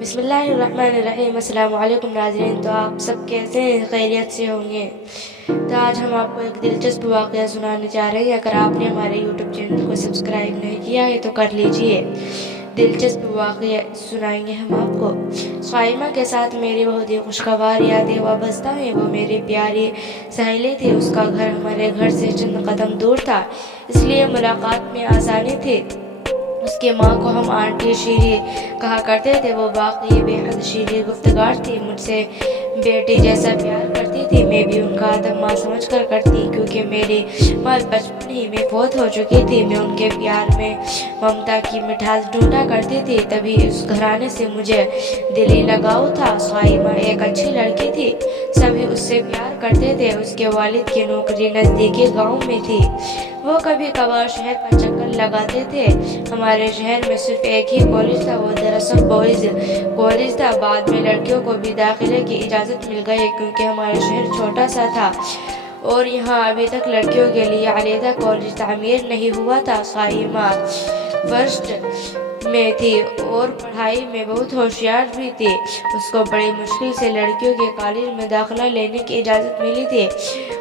बिस्मिल्लाहिर्रहमानिर्रहीम। अस्सलाम वालेकुम नाज़रीन। तो आप सब कैसे हैं? खैरियत से होंगे। तो आज हम आपको एक दिलचस्प वाक़या सुनाने जा रहे हैं। अगर आपने हमारे यूट्यूब चैनल को सब्सक्राइब नहीं किया है तो कर लीजिए। दिलचस्प वाक़या सुनाएंगे हम आपको। साइमा के साथ मेरी बहुत ही खुशगवार यादें वाबस्ता हैं। वो मेरी प्यारी सहेली थी। उसका घर हमारे घर से चंद कदम दूर था, इसलिए मुलाकात में आसानी थी। उसके माँ को हम आंटी शीरी कहा करते थे। वो वाकई बेहद शीरी गुफ्तगार थी। मुझसे बेटी जैसा प्यार करती थी। मैं भी उनका अदब माँ समझ कर करती, क्योंकि मेरी माँ बचपन ही में फौत हो चुकी थी। मैं उनके प्यार में ममता की मिठास ढूंढा करती थी। तभी उस घराने से मुझे दिली लगाव था। साइमा एक अच्छी लड़की थी, सभी उससे प्यार करते थे। उसके वालिद की नौकरी नज़दीकी गांव में थी। वो कभी कभार शहर का चक्कर लगाते थे। हमारे शहर में सिर्फ एक ही कॉलेज था, वो दरअसल बॉयज कॉलेज था। बाद में लड़कियों को भी दाखिले की इजाज़त मिल गई, क्योंकि हमारा शहर छोटा सा था और यहाँ अभी तक लड़कियों के लिए अलहदा कॉलेज तामीर नहीं हुआ था। साइमा फर्स्ट में थी और पढ़ाई में बहुत होशियार भी थी। उसको बड़ी मुश्किल से लड़कियों के कॉलेज में दाखिला लेने की इजाज़त मिली थी,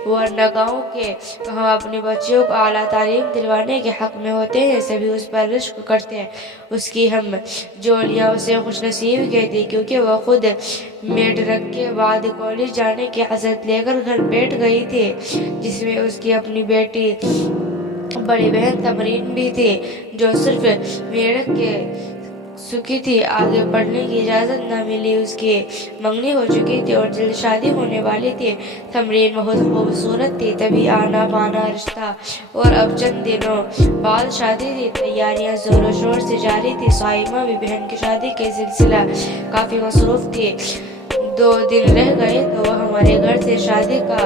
वरना गाँव के हम अपने बच्चों को आला तालीम दिलवाने के हक़ में होते हैं। सभी उस पर रिश्क करते हैं। उसकी हम जोलियाँ उसे खुशनसीब कहती, क्योंकि वह खुद मेट्रिक के बाद कॉलेज जाने की हसरत लेकर घर बैठ गई थी, जिसमें उसकी अपनी बेटी बड़ी बहन तमरीन भी थी, जो सिर्फ मेढक के सुखी थी। आगे पढ़ने की इजाज़त न मिली। उसकी मंगनी हो चुकी थी और जल्द शादी होने वाली थी। तमरीन बहुत खूबसूरत थी। तभी आना पाना रिश्ता और अब चंद दिनों बाद शादी थी। तैयारियां जोरों शोर से जारी थी। साइमा भी बहन की शादी के सिलसिला काफ़ी मसरूफ़ थी। 2 दिन रह गए तो वह हमारे घर से शादी का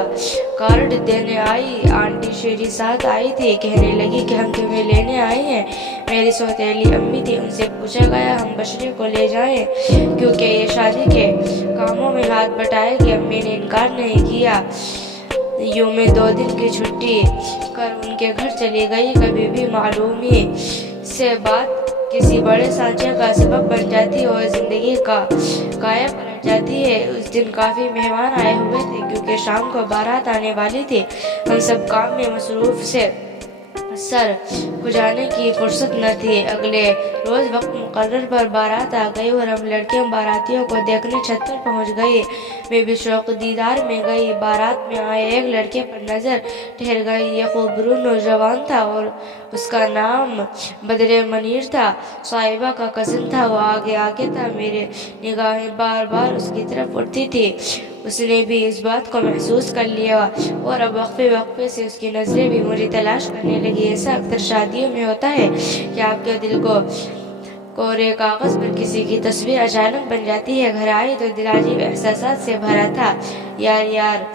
कार्ड देने आई। आंटी शेरी साथ आई थी। कहने लगी कि हम तुम्हें लेने आए हैं। मेरी सौतेली अम्मी थी, उनसे पूछा गया हम बशरे को ले जाएं, क्योंकि ये शादी के कामों में हाथ बटाएगी। अम्मी ने इनकार नहीं किया। यूं मैं 2 दिन की छुट्टी कर उनके घर चली गई। कभी भी मालूमी से बात किसी बड़े सांचे का सबब बन जाती और जिंदगी का काया पलट जाती है। उस दिन काफ़ी मेहमान आए हुए थे, क्योंकि शाम को बारात आने वाली थी। हम सब काम में मसरूफ़ से सर खुजाने की फुर्सत न थी। अगले रोज़ वक्त मुकर्रर पर बारात आ गई और हम लड़कियां बारातियों को देखने छत पर पहुंच गई। मैं भी शौक दीदार में गई। बारात में आए एक लड़के पर नज़र ठहर गई। ये खूबरू नौजवान था और उसका नाम बदरे मनीर था। साहिबा का कज़न था। वो आगे आगे था। मेरे निगाहें बार बार उसकी तरफ उठती थी। उसने भी इस बात को महसूस कर लिया और अब वक्फे वक्फे से उसकी नज़रें भी मुझे तलाश करने लगी। ऐसा अक्सर शादियों में होता है कि आपके दिल को कोरे कागज़ पर किसी की तस्वीर अचानक बन जाती है। घर आई तो दिल अजीब एहसासात से भरा था। यार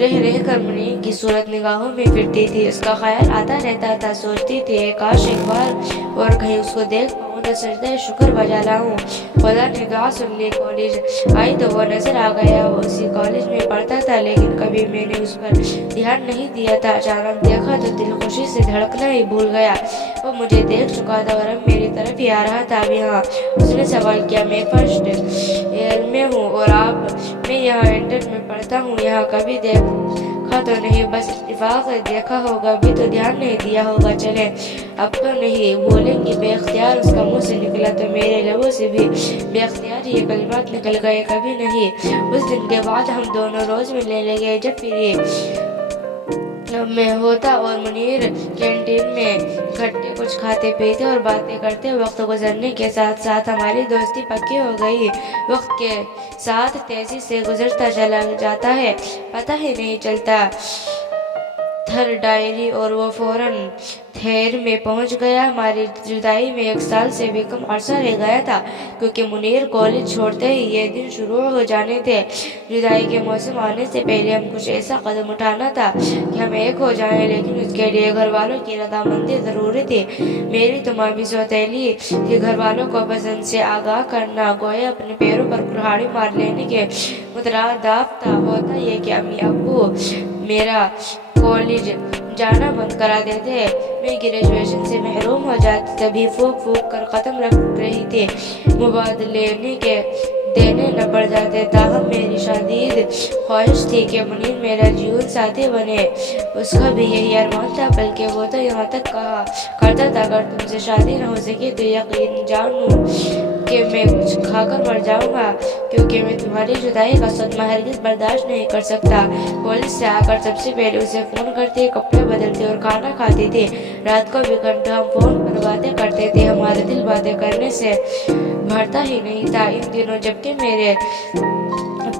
रह रह कर मुनीर की सूरत निगाहों में फिरती थी। उसका ख्याल आता रहता था। सोचती थी काश एक बार और कहीं उसको देख पाऊँ तो सजदे शुक्र बजा लाऊं। खुदा ने दुआ सुन ली। कॉलेज आई तो वो नजर आ गया। वो उसी कॉलेज में पढ़ता था, लेकिन कभी मैंने उस पर ध्यान नहीं दिया था। अचानक देखा तो दिल खुशी से धड़कना ही भूल गया। वो मुझे देख चुका था और अब मेरी तरफ ही आ रहा था। अभी हाँ, उसने सवाल किया। मैं फर्स्ट ईयर में हूँ और मैं यहाँ इंटर में पढ़ता हूँ। यहाँ कभी देखा तो नहीं, बस इत्तेफाक देखा होगा भी तो ध्यान नहीं दिया होगा। चले अब तो नहीं बोलेंगी। बेख्तियार उसका मुंह से निकला तो मेरे लबों से भी बेख्तियार ये कलिमात निकल गए। कभी नहीं। उस दिन के बाद हम दोनों रोज मिलने लगे। जब फिर में होता और मुनीर कैंटीन में इकट्ठे कुछ खाते पीते और बातें करते। वक्त गुजरने के साथ साथ हमारी दोस्ती पक्की हो गई। वक्त के साथ तेजी से गुजरता चला जाता है, पता ही नहीं चलता। थर डायरी और वो फौरन ठहर में पहुंच गया। हमारी जुदाई में 1 साल से भी कम अरसा रह गया था, क्योंकि मुनीर कॉलेज छोड़ते ही ये दिन शुरू हो जाने थे। जुदाई के मौसम आने से पहले हम कुछ ऐसा कदम उठाना था कि हम एक हो जाएं, लेकिन उसके लिए घर वालों की रजामंदी ज़रूरी थी। मेरी तो मामी सौतेली के घर वालों को पसंद से आगाह करना गोया अपने पैरों पर कुल्हाड़ी मार लेने के मुतरादाफ था। होता ये कि अम्मी अब्बू मेरा कॉलेज जाना बंद करा देते, मैं ग्रेजुएशन से महरूम हो जाती। तभी फूक फूक कर कदम रख रही थी, मुबादले देने न पड़ जाते। ताहम मेरी शदीद ख्वाहिश थी कि मुनीर मेरा जीवन साथी बने। उसका भी यही अरमान था, बल्कि वो तो यहाँ तक कहा करता था, अगर तुमसे शादी न हो सकी तो यकीन जानूं कि मैं कुछ खाकर मर जाऊंगा, क्योंकि मैं तुम्हारी जुदाई का सदमा हरगिज बर्दाश्त नहीं कर सकता। कॉलेज से आकर सबसे पहले उसे फोन करती, कपड़े बदलती और खाना खाती थी। रात को भी घंटों हम फोन पर बातें करते थे, हमारा दिल बातें करने से भरता ही नहीं था। इन दिनों जबकि मेरे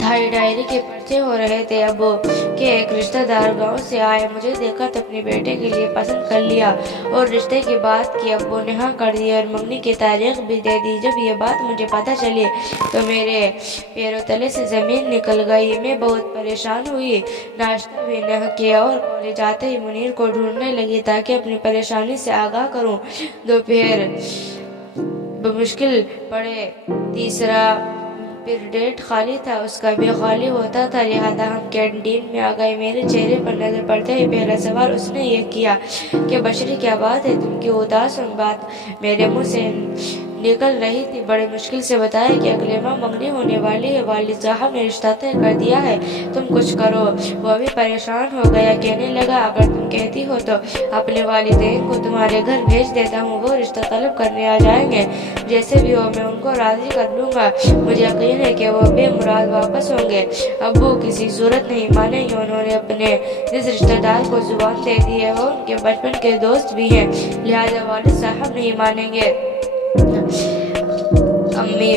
थाई डायरी के पर्चे हो रहे थे, अबू के एक रिश्तेदार गांव से आए, मुझे देखा तो अपने बेटे के लिए पसंद कर लिया और रिश्ते की बात की। अब्बू ने हाँ कर दी और मंगनी की तारीख भी दे दी। जब ये बात मुझे पता चली तो मेरे पैरों तले से जमीन निकल गई। मैं बहुत परेशान हुई, नाश्ता भी न किया और कॉलेज आते ही मुनीर को ढूंढने लगी ताकि अपनी परेशानी से आगाह करूं। दोपहर मुश्किल पड़े, तीसरा पीरियड खाली था, उसका भी खाली होता था, लिहाजा हम कैंटीन में आ गए। मेरे चेहरे पर नजर पड़ते ही पहला सवाल उसने ये किया कि बशरी क्या बात है, तुम क्यों उदास हो? बात मेरे मुंह से निकल रही थी। बड़ी मुश्किल से बताया कि अगले माह मंगनी होने वाली है, वालिद साहब ने रिश्ता तय कर दिया है, तुम कुछ करो। वो भी परेशान हो गया, कहने लगा अगर तुम कहती हो तो अपने वालिदैन को तुम्हारे घर भेज देता हूँ, वो रिश्ता तलब करने आ जाएंगे। जैसे भी हो मैं उनको राजी कर लूँगा, मुझे यकीन है कि वो बेमुराद वापस होंगे। अब्बू किसी सूरत नहीं मानेंगे, उन्होंने अपने जिस रिश्तेदार को जुबान दे दी है वो उनके बचपन के दोस्त भी हैं, लिहाजा वालिद साहब नहीं मानेंगे। अम्मी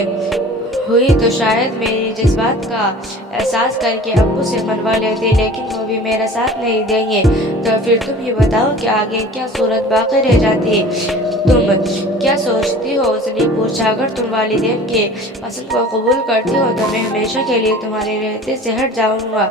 हुई तो शायद मेरी जज्बात का एहसास करके अब्बू से मनवा लेते, लेकिन वो भी मेरा साथ नहीं देंगे। तो फिर तुम ये बताओ कि आगे क्या सूरत बाकी रह जाती, तुम क्या सोचती हो? उसने पूछा। अगर तुम वालिदैन के पसंद को कबूल करती हो तो मैं हमेशा के लिए तुम्हारे रहते से हट जाऊंगा,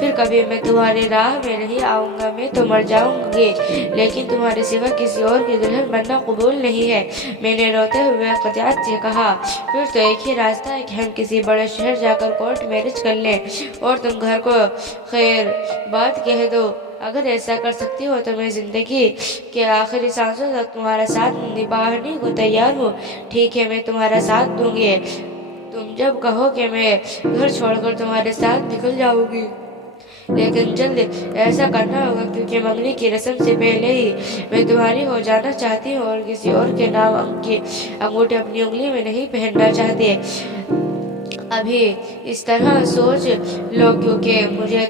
फिर कभी मैं तुम्हारी राह में नहीं आऊंगा। मैं तो मर जाऊंगी, लेकिन तुम्हारे सिवा किसी और की दुल्हन बनना कबूल नहीं है, मैंने रोते हुए कतियात से कहा। फिर तो एक ही रास्ता है कि हम किसी बड़े शहर जाकर कोर्ट मैरिज कर लें और तुम घर को खैर बात कह दो। अगर ऐसा कर सकती हो तो मैं जिंदगी के आखिरी सांसों तक तुम्हारा साथ निभाने को तैयार हूँ। ठीक है, मैं तुम्हारा साथ दूंगी, तुम जब कहो कि मैं घर छोड़कर तुम्हारे साथ निकल जाऊंगी, लेकिन जल्द ऐसा करना होगा क्योंकि मंगनी की रस्म से पहले ही मैं तुम्हारी हो जाना चाहती हूँ और किसी और के नाम की अंगूठी अपनी उंगली में नहीं पहनना चाहती। अभी इस तरह सोच लो, क्योंकि मुझे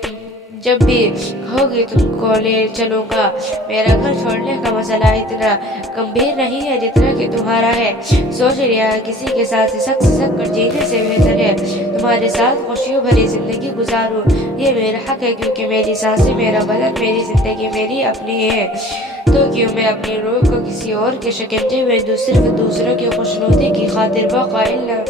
जब भी कहोगी तुमको ले चलूंगा। मेरा घर छोड़ने का मसला इतना गंभीर नहीं है जितना कि तुम्हारा है। सोच लिया किसी के साथ सिसक कर जीने से बेहतर है तुम्हारे साथ खुशियों भरी जिंदगी गुजारूं। ये मेरा हक है क्योंकि मेरी सांसें, मेरा बदन, मेरी जिंदगी मेरी अपनी है। तो क्यों मैं अपनी रूह को किसी और के शिकंजे में सिर्फ दूसरों की खुशनुदी की खातिर कायल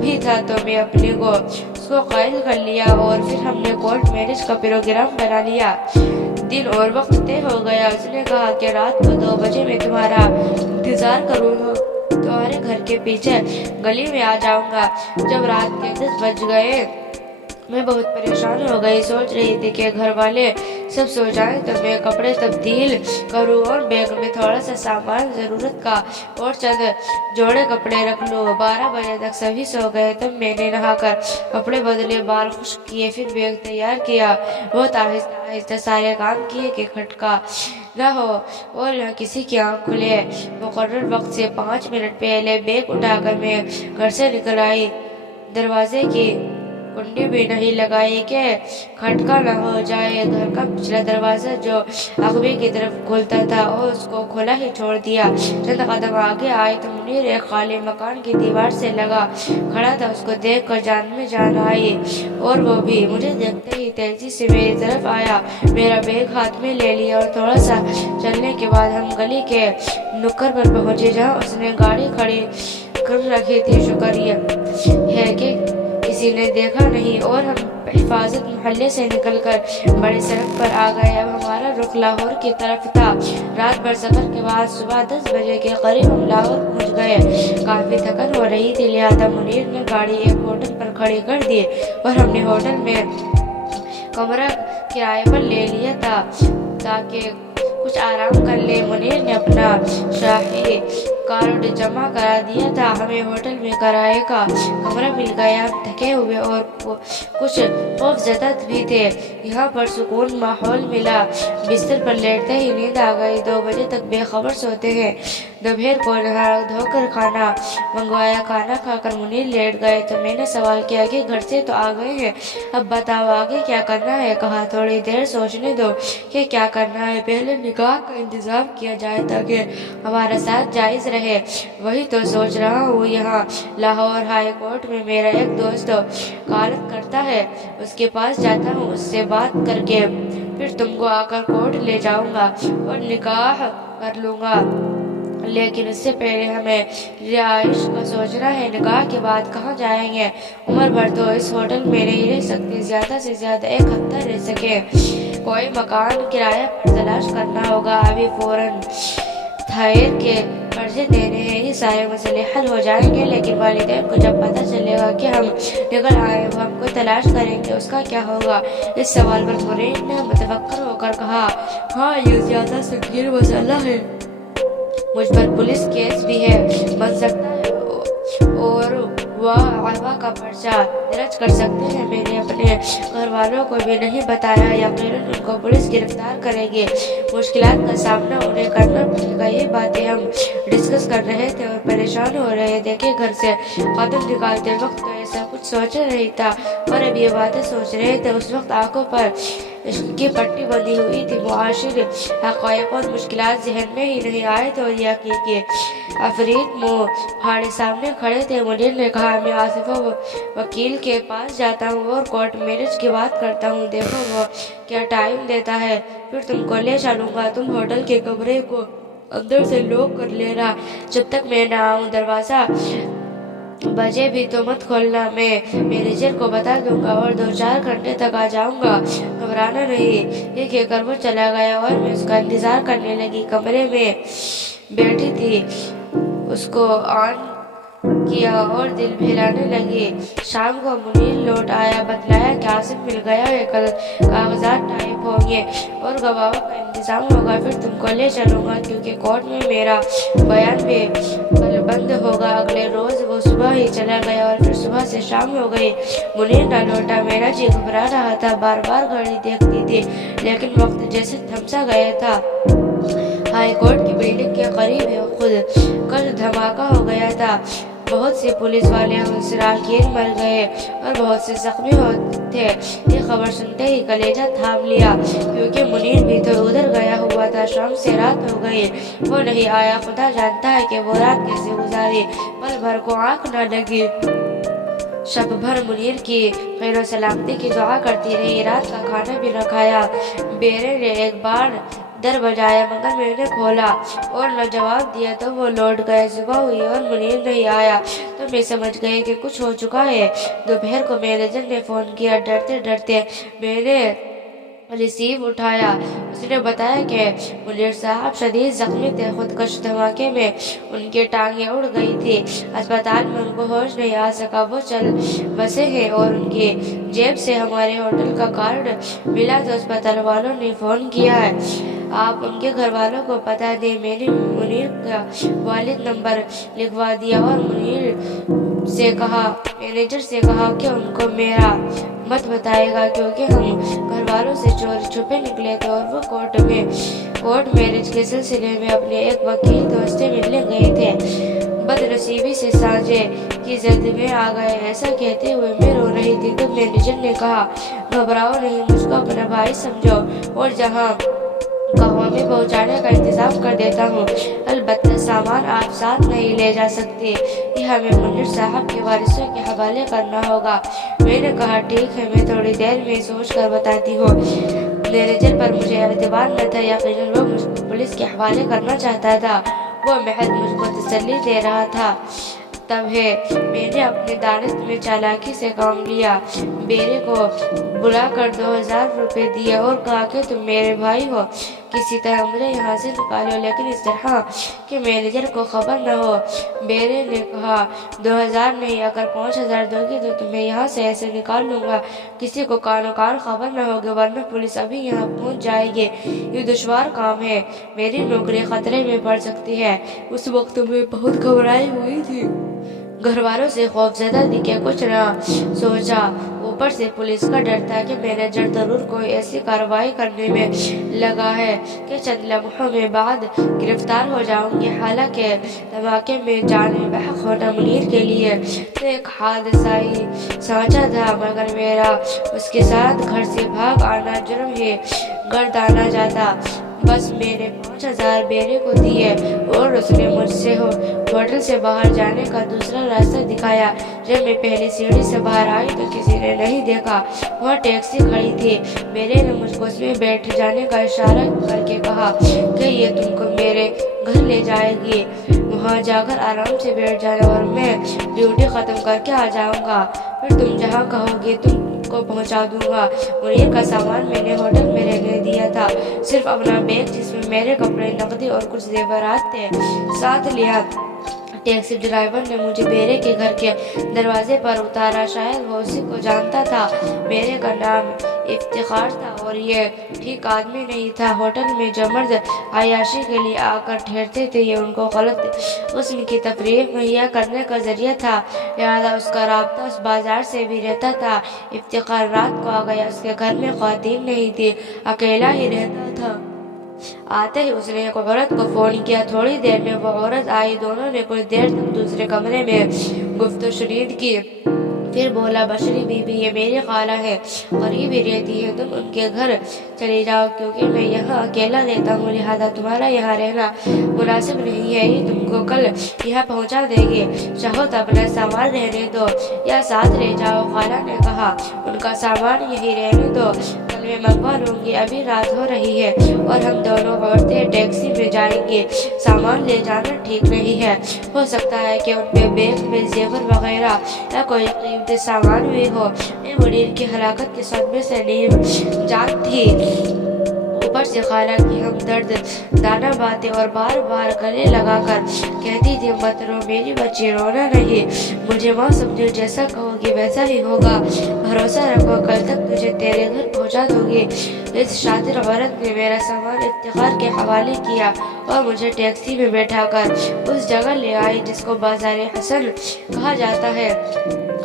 भी था, तो मैं अपने को उसको कायल कर लिया और फिर हमने कोर्ट मैरिज का प्रोग्राम बना लिया। दिन और वक्त तय हो गया। उसने कहा कि रात को 2 बजे मैं तुम्हारा इंतजार करूँगा, तुम्हारे घर के पीछे गली में आ जाऊंगा। जब रात के 10 बज गए मैं बहुत परेशान हो गई, सोच रही थी कि घर वाले सब सो जाएं तो मैं कपड़े तब्दील करूं और बैग में थोड़ा सा सामान ज़रूरत का और चंद जोड़े कपड़े रख लूं। 12 बजे तक सभी सो गए, तब मैंने नहाकर कपड़े बदले, बाल खुश्क किए, फिर बैग तैयार किया। बहुत आहिस्ता आहिस्ता सारे काम किए कि खटका न हो और न किसी की आँख खुले। मुकर्रर वक्त से 5 मिनट पहले बैग उठाकर मैं घर से निकल आई। दरवाजे की कुंडी भी नहीं लगाई कि खटका न हो जाए। घर का पिछला दरवाजा जो अगबे की तरफ खुलता था और उसको खुला ही छोड़ दिया। चंद कदम आगे आए तो मुनीर एक खाली मकान की दीवार से लगा खड़ा था। उसको देखकर जान में जान आई और वो भी मुझे देखते ही तेजी से मेरी तरफ आया। मेरा बैग हाथ में ले लिया और थोड़ा सा चलने के बाद हम गली के नुक्कड़ पर पहुंचे जहाँ उसने गाड़ी खड़ी कर रखी थी। शुक्रिया है कि किसी ने देखा नहीं और हम हिफाजत मोहल्ले से निकलकर बड़ी सड़क पर आ गए। अब हमारा रुख लाहौर की तरफ था। रात भर सफर के बाद सुबह 10 बजे के करीब हम लाहौर पहुंच गए। काफी थकन हो रही थी, लिहाजा मुनीर ने गाड़ी एक होटल पर खड़ी कर दी और हमने होटल में कमरा किराए पर ले लिया था ताकि कुछ आराम कर ले। मुनीर ने अपना शाही कार्ड जमा करा दिया था। हमें होटल में किराए का कमरा मिल गया। थके हुए और कुछ खौफजदा भी थे। यहाँ पर सुकून माहौल मिला। बिस्तर पर लेटते ही नींद आ गई। 2 बजे तक बेखबर सोते हैं। दोपहर को नहा धोकर खाना मंगवाया। खाना खाकर मुनीर लेट गए तो मैंने सवाल किया कि घर से तो आ गए हैं, अब बताओ आगे क्या करना है। कहा थोड़ी देर सोचने दो कि क्या करना है। पहले निकाह का इंतजाम किया जाए ताकि हमारा साथ जायज़ रहे। वही तो सोच रहा हूँ। यहाँ लाहौर हाई कोर्ट में मेरा एक दोस्त वकालत करता है, उसके पास जाता हूँ। उससे बात करके फिर तुमको आकर कोर्ट ले जाऊंगा और निकाह कर लूँगा। लेकिन इससे पहले हमें रिहाइश का सोचना है। निकाह के बाद कहाँ जाएंगे? उम्र भर तो इस होटल में नहीं रह सकते, ज़्यादा से ज़्यादा 1 हफ्ता रह सके। कोई मकान किराया पर तलाश करना होगा। अभी फौरन थायर के कर्जे देने हैं, ये सारे मसले हल हो जाएंगे। लेकिन वालिदैन को जब पता चलेगा कि हम निकल आए, वो हमको तलाश करेंगे, उसका क्या होगा? इस सवाल पर मुनीर ने मुतफक्कर होकर कहा, हाँ ये ज़्यादा संगीन मसला है। मुझ पर पुलिस केस भी है, बन सकता है और वह अगवा का पर्चा दर्ज कर सकते हैं। मैंने अपने घर वालों को भी नहीं बताया, यकीनन उनको पुलिस गिरफ्तार करेगी। मुश्किलात का सामना उन्हें करना पड़ेगा। ये बातें हम डिस्कस कर रहे थे और परेशान हो रहे थे कि घर से कदम निकालते वक्त तो ऐसा कुछ सोचा नहीं था और अब ये बातें सोच रहे थे। उस वक्त आंखों पर इसकी पट्टी बंधी हुई थी। मुआशिर हक़ाइक़ और मुश्किलात जहन में ही नहीं आए थे और यकीन के अफरीद मुँह फाड़े सामने खड़े थे। मुनीर ने कहा, मैं आसिफा वकील के पास जाता हूँ और कोर्ट मैरिज की बात करता हूँ। देखो वो क्या टाइम देता है, फिर तुमको ले चलूँगा। तुम होटल के कमरे को अंदर से लॉक कर लेना। जब तक मैं ना आऊँ दरवाज़ा बजे भी तो मत खोलना। मैं मैनेजर को बता दूंगा और 2-4 घंटे तक आ जाऊंगा, घबराना नहीं। ये कहकर वो चला गया और मैं उसका इंतज़ार करने लगी। कमरे में बैठी थी, उसको ऑन किया और दिल बहलाने लगी। शाम को मुनीर लौट आया, बतलाया कि आसिफ मिल गया है, कल कागजात टाइप होंगे और गवाहों का इंतजाम होगा, फिर तुमको ले चलूँगा क्योंकि कोर्ट में मेरा बयान भी कल बंद होगा। अगले रोज़ वो सुबह ही चला गया और फिर सुबह से शाम हो गई, मुनीर न लौटा। मेरा जी घबरा रहा था, बार बार घड़ी देखती थी लेकिन वक्त जैसे थमसा गया था। हाई कोर्ट की बिल्डिंग के करीब है खुद कल धमाका हो गया था। बहुत से पुलिस वाले और सराकीर मर गए और बहुत से जख्मी थे। ये खबर सुनते ही कलेजा थाम लिया क्योंकि मुनीर भी तो उधर गया हुआ था। शाम से रात हो गई, वो नहीं आया। खुदा जानता है कि वो रात कैसे गुजारी, पल भर को आँख न लगी। शब भर मुनीर की खैर सलामती की दुआ करती रही। रात का खाना भी न खाया। बेरे ने एक बार दर बजाया मगर मैंने खोला और न जवाब दिया तो वो लौट गए। सुबह हुई और मुनीर नहीं आया तो मैं समझ गई कि कुछ हो चुका है। दोपहर को मैनेजर ने फ़ोन किया। डरते डरते मैंने रिसीव उठाया। उसने बताया कि मुनीर साहब शदीद जख्मी थे। खुदकश धमाके में उनकी टांगें उड़ गई थी। अस्पताल में उनको होश नहीं आ सका। वो चल बसे हैं और उनकी जेब से हमारे होटल का कार्ड मिला तो अस्पताल वालों ने फ़ोन किया है। आप उनके घर वालों को पता दें। मैंने मुनीर का वालिद नंबर लिखवा दिया और मुनीर से कहा, मैनेजर से कहा कि उनको मेरा मत बताएगा क्योंकि हम घर वालों से चोरी छुपे निकले थे और वो कोर्ट मैरिज के सिलसिले में अपने एक वकील दोस्त से मिलने गए थे। बदनसीबी से सांझे की जद में आ गए। ऐसा कहते हुए मैं रो रही थी तो मैनेजर ने कहा, घबराओ नहीं, मुझको अपना भाई समझो और जहाँ कहो में पहुँचाने का इंतजाम कर देता हूँ। अलबत्ता सामान आप साथ नहीं ले जा सकते, यह हमें मुनीर साहब के वारिसों के हवाले करना होगा। मैंने कहा, ठीक है, मैं थोड़ी देर में सोच कर बताती हूँ। मैनेजर पर मुझे एतबार न था। यकीनन वो मुझको पुलिस के हवाले करना चाहता था। वो महज मुझको तसल्ली दे रहा था। तब है मैंने अपने दानिश में चालाकी से काम लिया। बेरे को बुलाकर 2000 रुपये दिए और कहा कि तुम मेरे भाई हो, किसी तरह मुझे यहाँ से निकालो, लेकिन इस तरह कि मैनेजर को खबर न हो। बेरे ने कहा, 2000 नहीं, अगर 5000 दोगी तो तुम्हें यहाँ से ऐसे निकाल लूंगा, किसी को कानो कान खबर न होगी, वरना पुलिस अभी यहाँ पहुँच जाएगी। ये दुश्वार काम है, मेरी नौकरी खतरे में पड़ सकती है। उस वक्त मैं बहुत घबराई हुई थी, घर वालों से खौफजदा दिखे कुछ ना सोचा, ऊपर से पुलिस का डर था कि मैनेजर जरूर कोई ऐसी कार्रवाई करने में लगा है कि चंद लम्हों में बाद गिरफ्तार हो जाऊंगी। हालांकि धमाके में जान में बहक होना मुनीर के लिए तो एक हादसा ही समझा था, मगर मेरा उसके साथ घर से भाग आना जुर्म ही गर्दाना जाता। बस मैंने 5000 बेरे को दिए और उसने मुझसे होटल से बाहर जाने का दूसरा रास्ता दिखाया। जब मैं पहली सीढ़ी से बाहर आई तो किसी ने नहीं देखा, वहाँ टैक्सी खड़ी थी। बेरे ने मुझको उसमें बैठ जाने का इशारा करके कहा कि ये तुमको मेरे घर ले जाएगी, वहाँ जाकर आराम से बैठ जाना और मैं ड्यूटी खत्म करके आ जाऊंगा, फिर तुम जहाँ कहोगे तुमको पहुँचा दूंगा। मुनीर का सामान मैंने होटल में रहने दिया था, सिर्फ अपना बैग जिसमें मेरे कपड़े, नकदी और कुछ जेवरात थे साथ लिया। टैक्सी ड्राइवर ने मुझे बेरे के घर के दरवाजे पर उतारा, शायद वो उसी को जानता था। बेरे का नाम इफ्तिखार था और ये ठीक आदमी नहीं था। होटल में जो मर्द आयाशी के लिए आकर ठहरते थे, ये उनको गलत किस्म की तफरीह मुहैया करने का जरिया था, लिहाजा उसका राब्ता उस बाजार से भी रहता था। इफ्तिखार रात को आ गया, उसके घर में ख्वातीन नहीं थी, अकेला ही रहता था। आते ही उसने एक औरत को फोन किया, थोड़ी देर में वो औरत आई, दोनों ने कुछ देर तक दूसरे कमरे में गुफ्तगू की। फिर बोला, बशरी बीबी ये मेरी खाला है, करीब ही रहती है, तुम उनके घर चले जाओ, क्योंकि मैं यहाँ अकेला रहता हूँ, लिहाजा तुम्हारा यहाँ रहना मुनासिब नहीं है, ये तुमको कल यहाँ पहुँचा देंगे, चाहो तो अपना सामान रहने दो या साथ ले जाओ। खाला ने कहा, उनका सामान यही रहने दो, कल मैं मंगवा लूंगी, अभी रात हो रही है और हम दोनों औरतें टैक्सी में जाएंगे, सामान ले जाना ठीक नहीं है, हो सकता है कि उनके बैग में जेवर वगैरह या कोई कीमती सामान भी हो। मैं मुनीर की हलाकत के सदमे से नहीं जान थी, ऊपर से खाला की हम दर्द दाना बातें और बार बार गले लगाकर कहती थी, मत रो मेरी बच्ची, रोना नहीं, मुझे माँ समझो, जैसा कहोगी वैसा ही होगा, भरोसा रखो, कल तक तुझे तेरे घर पहुँचा दूंगी। इस शातिर औरत ने मेरा सामान इफ्तिखार के हवाले किया और मुझे टैक्सी में बैठाकर उस जगह ले आई जिसको बाजार हसन कहा जाता है।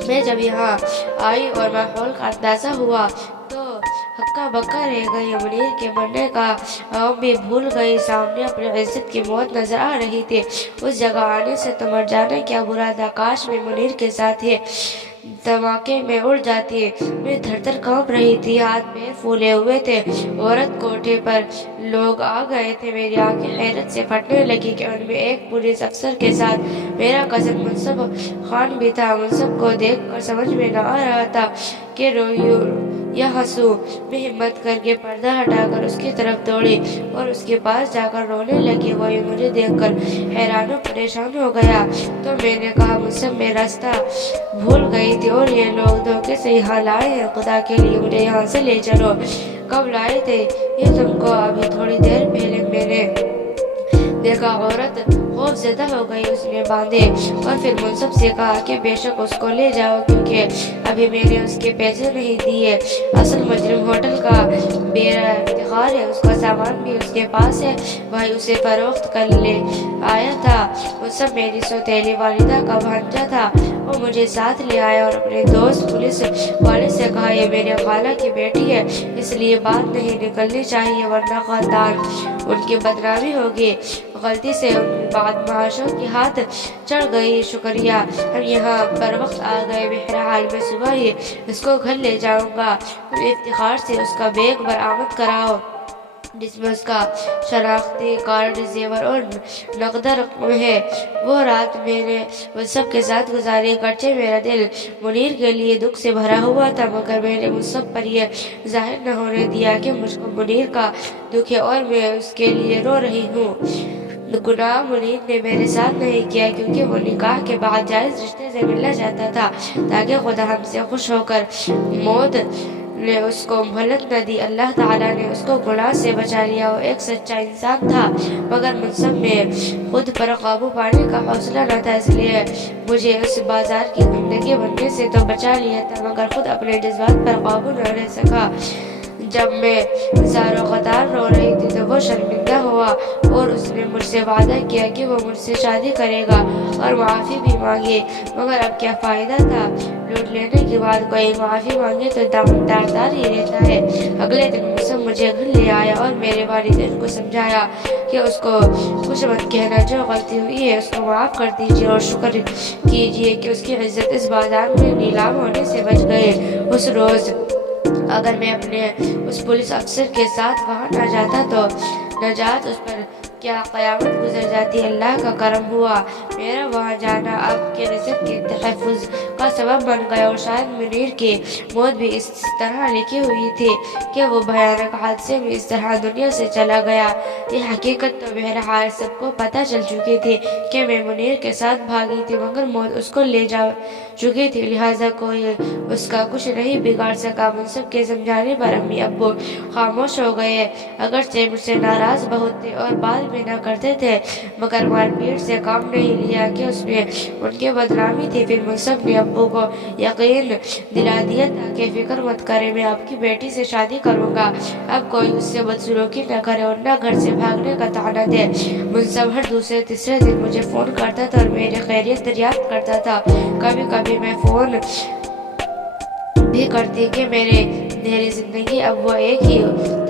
मैं जब यहाँ आई और माहौल का अंदाजा हुआ तो हक्का बक्का रह गई, मुनीर के मरने का गम भी भूल गई, सामने अपनी इज्जत की मौत नजर आ रही थी। उस जगह आने से तो मर जाना क्या बुरा था, काश मैं मुनीर के साथ ही धमाके में उड़ जाती। मैं थर-थर कांप रही थी, हाथ पैर फूले हुए थे। औरत कोठे पर लोग आ गए थे, मेरी आंखें हैरत से फटने लगी कि उनमें एक पुलिस अफसर के साथ मेरा कज़न मुनसब खान भी था। मुनसब को देखकर समझ में न आ रहा था कि रोयूं या हंसूं। मैं हिम्मत करके पर्दा हटाकर उसकी तरफ दौड़ी और उसके पास जाकर रोने लगी। वो मुझे देखकर हैरान और परेशान हो गया तो मैंने कहा, मुझसे मैं रास्ता भूल गई थी और ये लोग धोखे से यहाँ लाए हैं, खुदा के लिए मुझे यहाँ से ले चलो। कब लाए थे ये तुमको? अभी थोड़ी देर पहले मैंने देखा। औरत खौफज़दा हो गई, उसने बांधे और फिर मुनसब से कहा कि बेशक उसको ले जाओ, क्योंकि अभी मैंने उसके पैसे नहीं दिए। असल मुजरिम होटल का बेरा इफ्तिखार है, उसका सामान भी उसके पास है, भाई उसे फरोख्त कर ले आया था। मुनसब मेरी सौतेली वालिदा का भांजा था, वो मुझे साथ ले आया और अपने दोस्त पुलिस वाले से कहा, ये मेरे खाला की बेटी है, इसलिए बात नहीं निकलनी चाहिए, वरना खानदान उनकी बदनामी होगी। गलती से बदमाशों के हाथ चढ़ गई। शुक्रिया, हम यहाँ पर वक्त आ गए, बहरहाल मैं सुबह ही इसको घर ले जाऊंगा। तुम इफ्तिखार से उसका बैग बरामद कराओ जिसमें उसका शनाख्ती कार्ड, जेवर और नकदा रकम है। वो रात मैंने उन सब के साथ गुजारी, गर्चे मेरा दिल मुनीर के लिए दुख से भरा हुआ था, मगर मैंने उन सब पर यह जाहिर न होने दिया कि मुझको मुनीर का दुख है और मैं उसके लिए रो रही हूँ। गुनाह मुनीर ने मेरे साथ नहीं किया, क्योंकि वो निकाह के बाद जायज़ रिश्ते से मिलना चाहता था ताकि खुदा हमसे खुश होकर मौत نے اس کو مہلت نہ دی۔ اللہ تعالیٰ نے اس کو گناہ سے بچا لیا۔ وہ ایک سچا انسان تھا، مگر منصب میں خود پر قابو پانے کا حوصلہ نہ تھا، اس لیے مجھے اس بازار کی زندگی بننے سے تو بچا لیا تھا، مگر خود اپنے جذبات پر قابو نہ رہ سکا۔ جب میں زارو قطار رو رہی تھی تو وہ شرمندہ ہوا اور اس نے مجھ سے وعدہ کیا کہ وہ مجھ سے شادی کرے گا اور معافی بھی مانگی، مگر اب کیا فائدہ تھا؟ لوٹ لینے کے بعد کوئی معافی مانگے تو دار ہی رہتا ہے۔ اگلے دن منصب مجھے گھر لے آیا اور میرے والدین کو سمجھایا کہ اس کو کچھ مت کہنا، جو غلطی ہوئی ہے اس کو معاف کر دیجیے اور شکر کیجیے کہ اس کی عزت اس بازار میں نیلام ہونے سے بچ گئے۔ اس روز اگر میں اپنے اس پولیس افسر کے ساتھ وہاں نہ جاتا تو نجات اس پر کیا قیامت گزر جاتی۔ اللہ کا کرم ہوا، میرا وہاں جانا آپ کے رزق کے تحفظ کا سبب بن گیا، اور شاید منیر کی موت بھی اس طرح لکھی ہوئی تھی کہ وہ بھیانک حادثے میں اس طرح دنیا سے چلا گیا۔ یہ حقیقت تو بہرحال سب کو پتہ چل چکی تھی کہ میں منیر کے ساتھ بھاگی تھی، مگر موت اس کو لے جا چکی تھی، لہٰذا کوئی اس کا کچھ نہیں بگاڑ سکا۔ منصب کے سمجھانے پر امی ابو خاموش ہو گئے، اگرچہ مجھ سے ناراض بہت تھے اور بات بھی نہ کرتے تھے، مگر مار پیٹ سے کام نہیں لیا کہ اس میں ان کی بدنامی تھی۔ پھر منصب نے ابو کو یقین دلا دیا تھا کہ فکر مت کریں، میں آپ کی بیٹی سے شادی کروں گا، اب کوئی اس سے بدسلوکی نہ کرے اور نہ گھر سے بھاگنے کا طعنہ دے۔ منصب ہر دوسرے تیسرے دن مجھے فون کرتا تھا اور میری خیریت دریافت کرتا تھا۔ کبھی کبھی میں فون بھی کرتی کہ میری زندگی اب وہ ایک ہی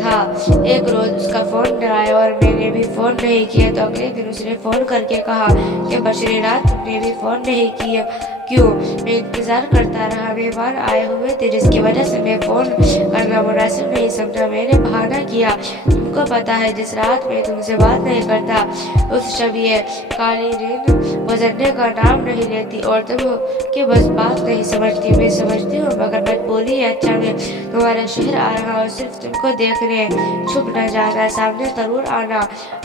تھا۔ ایک روز اس کا فون نہ آیا اور میں نے بھی فون نہیں کیا تو اگلے دن اس نے فون کر کے کہا کہ بشری رات تم نے بھی فون نہیں کیا کیوں؟ میں انتظار کرتا رہا، مہمان آئے ہوئے تھے جس کی وجہ سے میں فون کرنا مناسب نہیں سمجھا۔ میں نے بہانہ کیا، تم کو پتا ہے جس رات میں تم سے بات نہیں کرتا اس شب یہ کالی نیند گزرنے کا نام نہیں لیتی، اور تم کہ بس بات نہیں سمجھتی۔ میں سمجھتی ہوں مگر مجبوری ہے۔ اچھا میں تمہارے شہر آ رہا ہوں صرف تم کو دیکھنے، چھپ نہ جانا، سامنے ضرور آنا۔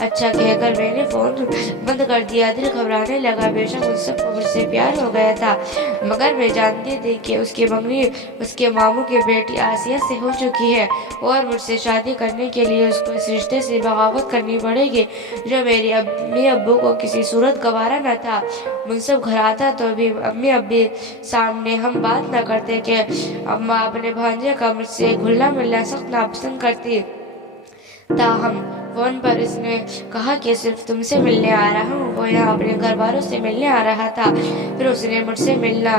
اچھا کہہ کر میں نے فون بند کر دیا۔ دل گھبرانے لگا، بے شک ان سب کو مجھ سے پیار ہو گیا تھا، مگر میں جانتی تھی کہ اس کی منگنی اس کے ماموں کی بیٹی آسیہ سے ہو چکی ہے اور مجھ سے شادی کرنے کے لیے اس کو اس رشتے سے بغاوت کرنی پڑے گی جو میری امی ابو کو کسی صورت گوارا نہ تھا۔ منصب گھر آتا تو بھی امی ابی سامنے ہم بات نہ کرتے کہ اماں اپنے بھانجے کا مجھ سے گھلنا ملنا سخت ناپسند کرتی۔ تاہم فون پر اس نے کہا کہ صرف تم سے ملنے آ رہا ہوں۔ وہ یہاں اپنے گھر والوں سے ملنے آ رہا تھا، پھر اس نے مجھ سے ملنا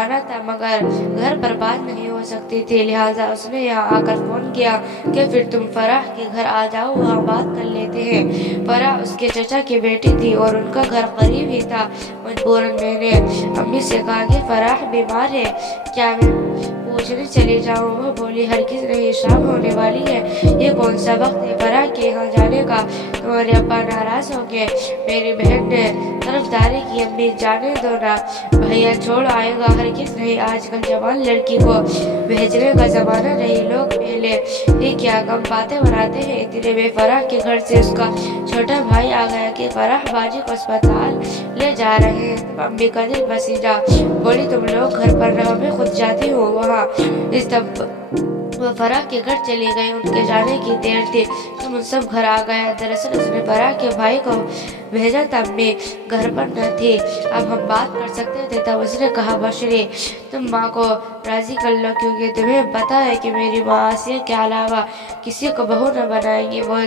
آنا تھا، مگر گھر پر بات نہیں ہو سکتی تھی، لہٰذا اس نے یہاں آ کر فون کیا کہ پھر تم فرح کے گھر آ جاؤ، وہاں بات کر لیتے ہیں۔ فرح اس کے چچا کی بیٹی تھی اور ان کا گھر قریب ہی تھا۔ مجبوراً میں نے امی سے کہا کہ فرح بیمار ہے، کیا میں پوچھنے چلی جاؤں؟ وہ بولی ہرگز نہیں، شام ہونے والی ہے، یہ کون سا وقت ہے فرح کے یہاں جانے کا؟ تمہارے ابا ناراض ہوں گے۔ میری بہن نے طرفداری کی، امی جانے دو نا، بھیا چھوڑ آئے گا۔ ہرگز نہیں، آج کل جوان لڑکی کو بھیجنے کا زمانہ نہیں، لوگ پہلے ہی کیا کم باتیں بناتے ہیں۔ اتنے میں فرح کے گھر سے اس کا چھوٹا بھائی آ گیا کہ فرح باجی کو اسپتال لے جا رہے ہیں۔ تب امی کا دل پسیجا، بولی تم لوگ گھر پر رہو، میں خود جاتی ہوں وہاں۔ اس طرح وہ فرح کے گھر چلی گئی۔ ان کے جانے کی دیر تھی تو منصب گھر آ گیا۔ دراصل اس نے فرح کے بھائی کو بھیجا تھا، امی گھر پر نہ تھی، اب ہم بات کر سکتے تھے۔ تب اس نے کہا بشری تم ماں کو راضی کر لو، کیونکہ تمہیں پتا ہے کہ میری ماں آسیہ کے علاوہ کسی کو بہو نہ بنائیں گی، وہ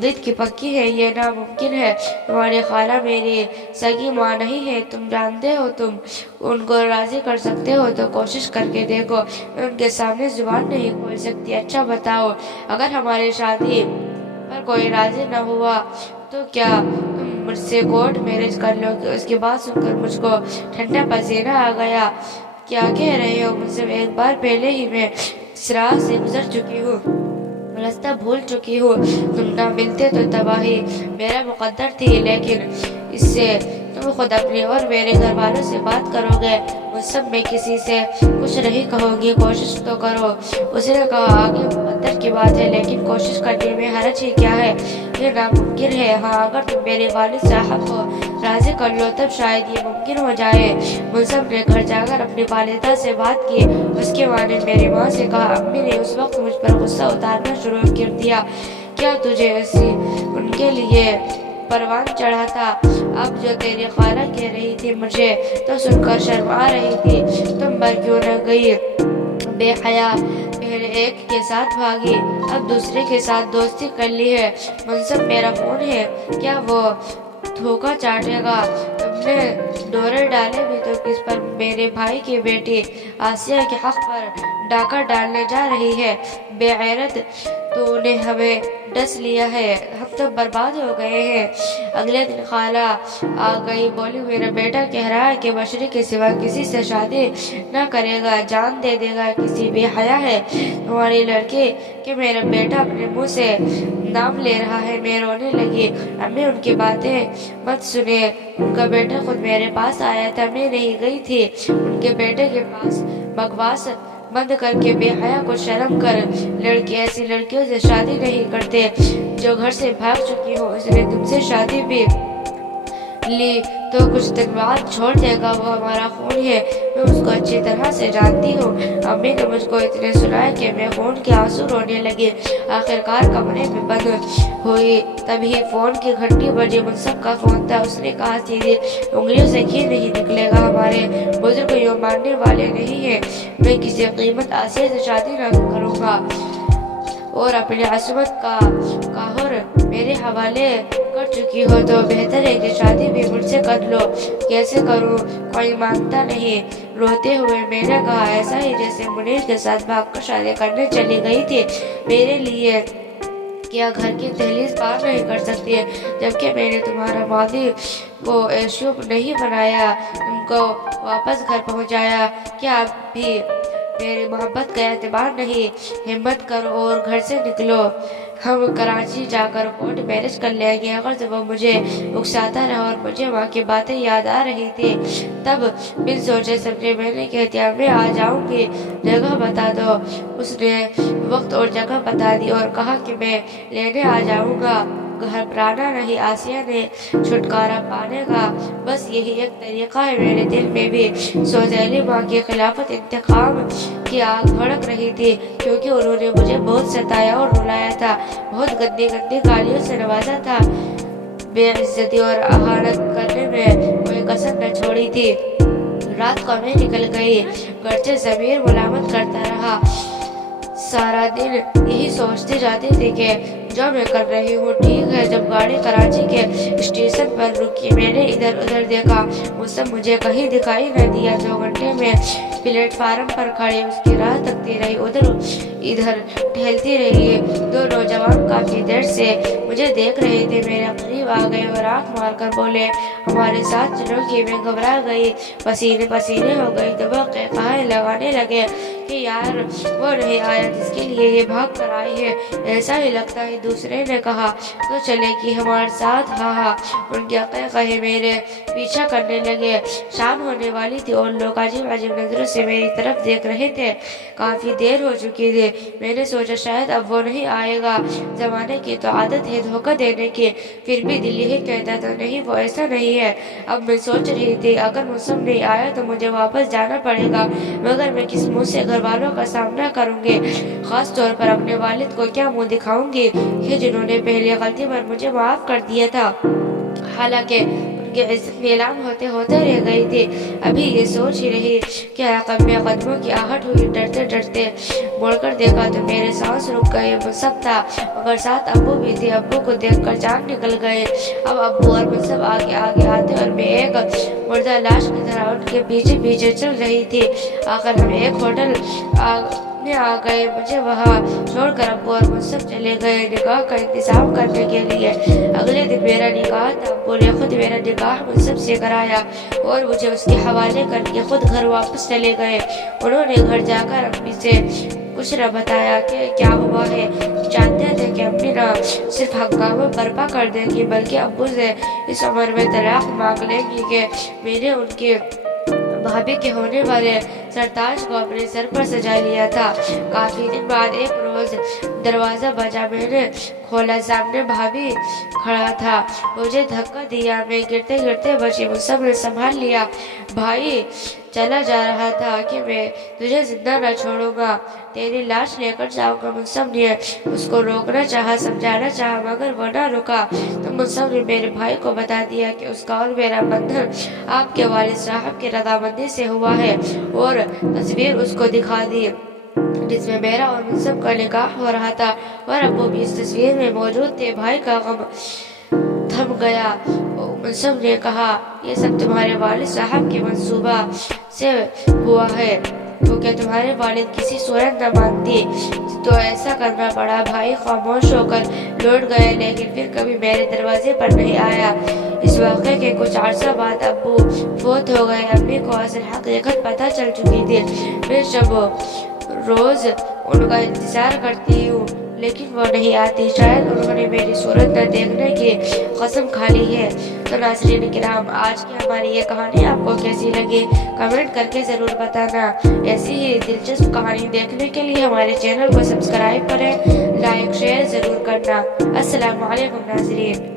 ضد کی پکی ہے، یہ ناممکن ہے۔ تمہاری خالہ میری سگی ماں نہیں ہے، تم جانتے ہو تم ان کو راضی کر سکتے ہو تو کوشش کر کے دیکھو۔ میں ان کے سامنے زبان نہیں کھول سکتی۔ اچھا بتاؤ، اگر ہماری شادی پر کوئی راضی نہ ہوا تو کیا تم مجھ سے کورٹ میرج کر لو گے؟ اس کی بات سن کر مجھ کو ٹھنڈا پسینہ آ گیا۔ کیا کہہ رہے ہو منصب؟ ایک بار پہلے ہی میں اس راہ سے گزر چکی ہوں، راستہ بھول چکی ہوں، تم نہ ملتے تو تباہی میرا مقدر تھی، لیکن اس سے تم خود اپنے اور میرے گھر والوں سے بات کرو گے، منصب میں کسی سے کچھ نہیں کہوں گی، کوشش تو کرو۔ اس نے کہا آگے مقدر کی بات ہے، لیکن کوشش کرنے میں حرج ہی کیا ہے، یہ ناممکن ہے۔ ہاں اگر تم میرے والد صاحب کو राजी कर लो, तब शायद ये मुमकिन हो जाए। मुंसब ने घर जाकर अपनी वालिदा से बात की। उसके माँ ने मेरी माँ से कहा, अम्मी ने उस वक्त मुझ पर गुस्सा उतारना शुरू कर दिया। क्या तुझे ऐसी उनके लिए परवान चढ़ा था? अब जो तेरी खाला कह रही थी मुझे तो सुनकर शर्म आ रही थी। तुम मर क्यों न गई बेहया? पहले एक के साथ भागी, अब दूसरे के साथ दोस्ती कर ली है। मुंसब मेरा फोन है, क्या वो धोखा चाटेगा? तुमने डोरे डाले भी तो किस पर? मेरे भाई की बेटी आसिया के हक पर डाका डालने जा रही है। बेगैरत, तो उन्हें हमें डस लिया है, हम तो बर्बाद हो गए हैं। अगले दिन खाला आ गई, बोली, मेरा बेटा कह रहा है कि बशरी के सिवा किसी से शादी न करेगा, जान दे देगा। किसी बेहया है तुम्हारी लड़की कि मेरा बेटा अपने मुंह से नाम ले रहा है। मैं रोने लगी। अम्मी उनकी बातें मत सुने, उनका बेटा खुद मेरे पास आया था, मैं नहीं गई थी उनके बेटे के पास। बकवास बंद करके बेहया को शर्म कर। लड़के ऐसी लड़कियों से शादी नहीं करते जो घर से भाग चुकी हो। इसने तुमसे शादी भी ली तो कुछ दिन बाद छोड़ देगा। वो हमारा खून है, मैं उसको अच्छी तरह से जानती हूँ। अम्मी ने मुझको इतने सुनाया कि मैं खून के आंसू रोने लगी। आखिरकार कमरे में बंद हुई, तभी फोन की घंटी बजी। मुंसब का फोन था। उसने कहा, सीधी उंगलियों से घी नहीं निकलेगा, हमारे बुजुर्ग यूं मानने वाले नहीं है। मैं किसी कीमत आसिया से शादी न करूँगा और अपनी असमत का काहुर मेरे हवाले कर चुकी हो तो बेहतर है कि शादी भी मुझसे कर लो। कैसे करूं? कोई मानता नहीं। रोते हुए मैंने कहा, ऐसा ही जैसे मुनीर के साथ भागकर शादी करने चली गई थी। मेरे लिए क्या घर की दहलीज पार नहीं कर सकती है? जबकि मैंने तुम्हारा मादी को ऐशूब नहीं बनाया, तुमको वापस घर पहुंचाया। क्या अब भी मेरी मोहब्बत का एतबार नहीं? हिम्मत करो और घर से निकलो। हम कराची जाकर कोर्ट मैरिज कर लेंगे। अगर जब वो मुझे उकसाता रहा और मुझे वहाँ की बातें याद आ रही थी, तब बिन सोचे समझे मैंने कह दिया, मैं आ जाऊंगी, जगह बता दो। उसने वक्त और जगह बता दी और कहा कि मैं लेने आ जाऊंगा। घबराना नहीं, आसिया ने छुटकारा पाने का बस यही एक तरीका है। मेरे दिल में भी सौतेली माँ की खिलाफत इंतकाम की आग भड़क रही थी, क्योंकि उन्होंने मुझे बहुत सताया और रुलाया था, बहुत गंदी गंदी गालियों से नवाजा था, बेइज्जती और अहानत करने में कोई कसर न छोड़ी थी। रात को मैं निकल गई, घर से ज़मीर मुलामत करता रहा। सारा दिन यही सोचते जाते थे कि जो मैं कर रही हूँ ठीक है। जब गाड़ी कराची के स्टेशन पर रुकी, मैंने इधर उधर देखा, मुझसे मुझे कहीं दिखाई न दिया। 2 घंटे में प्लेटफार्म पर खड़े उसकी राह तकती रही, उधर इधर टहलती रही। 2 नौजवान काफी देर से मुझे देख रहे थे। मेरे करीब आ गए और आंख मारकर बोले, हमारे साथ चलोगी? मैं घबरा गई, पसीने पसीने हो गई, दबके कहां लगाने लगे कि यार वो नहीं आया जिसके लिए ये भाग कर आई है, ऐसा ही लगता है। दूसरे ने कहा, तो चलेगी हमारे साथ? हाँ। उनके कहे मेरे पीछा करने लगे। शाम होने वाली थी और लोग अजीब अजीब नजरों से मेरी तरफ देख रहे थे। काफी देर हो चुकी थी। मैंने सोचा शायद अब वो नहीं आएगा। जमाने की तो आदत है धोखा देने की, फिर भी दिल यही कहता था नहीं, वो ऐसा नहीं है। अब मैं सोच रही थी, अगर मुझसे नहीं आया तो मुझे वापस जाना पड़ेगा, मगर मैं किस मुंह से घर वालों का सामना करूंगी? खास तौर पर अपने वालिद को क्या मुंह दिखाऊंगी कि जिन्होंने पहली गलती पर मुझे माफ कर दिया था। हालांकि उनकी इज्जत नीलाम होते होते रह गई थी। अभी ये सोच ही रही कि रकम में कदमों की आहट हुई। डरते डरते मुड़कर देखा तो मेरे सांस रुक गए। मुंसब था मगर साथ अब्बू भी थे। अब्बू को देखकर जान निकल गए। अब अब्बू और मुंसब आगे आगे आते और मैं एक मुर्दा लाश की तरह उनके पीछे पीछे चल रही थी। आखिर हम एक होटल में आ गए। मुझे वहाँ छोड़कर अब्बू और मुंसब चले गए निकाह का इंतजाम करने के लिए। अगले दिन मेरा निकाह था। अब्बू ने खुद मेरा निकाह मुंसब से कराया और मुझे उसके हवाले करके खुद घर वापस चले गए। उन्होंने घर जाकर अम्मी से कुछ न बताया कि क्या हुआ है। जानते थे कि अम्मी न सिर्फ हंगामा बर्पा कर देंगी बल्कि अब्बू से इस उम्र में तलाक मांग लेंगी कि मैंने उनकी भाभी के होने वाले सरताज को अपने सर पर सजा लिया था। काफी दिन बाद एक रोज दरवाजा बजा, मैंने खोला, सामने भाभी खड़ा था। मुझे धक्का दिया, मैं गिरते गिरते बची। मुसब ने संभाल लिया। भाई चला जा रहा था कि मैं तुझे जिंदा न छोड़ूंगा, तेरी लाश लेकर जाऊंगा। मुसब ने उसको रोकना चाहा, समझाना चाहा, मगर वो न रुका। तो मुसब ने मेरे भाई को बता दिया कि उसका और मेरा बंधन आपके वालिद साहब की रजामंदी से हुआ है, और तस्वीर उसको दिखा दी जिसमें मेरा और मुसब का निकाह हो रहा था, और अब्बू भी इस तस्वीर में मौजूद थे। भाई का गम थम गया। मुसब ने कहा, ये सब तुम्हारे वालिद साहब के मंसूबा से हुआ है, क्योंकि तुम्हारे वालिद किसी सूरत न मानती तो ऐसा करना पड़ा। भाई खामोश होकर लौट गए, लेकिन फिर कभी मेरे दरवाजे पर नहीं आया। इस वाक़े के कुछ अर्सा बाद अब्बू फोत हो गए। अम्मी को असल हकीकत पता चल चुकी थी। मैं जब रोज उनका इंतजार करती हूँ, लेकिन वो नहीं आती। शायद उन्होंने मेरी सूरत न देखने की कसम खा ली है। तो नाज़रीन किराम, आज की हमारी ये कहानी आपको कैसी लगी कमेंट करके ज़रूर बताना। ऐसी ही दिलचस्प कहानी देखने के लिए हमारे चैनल को सब्सक्राइब करें, लाइक शेयर ज़रूर करना। अस्सलाम वालेकुम नाज़रीन।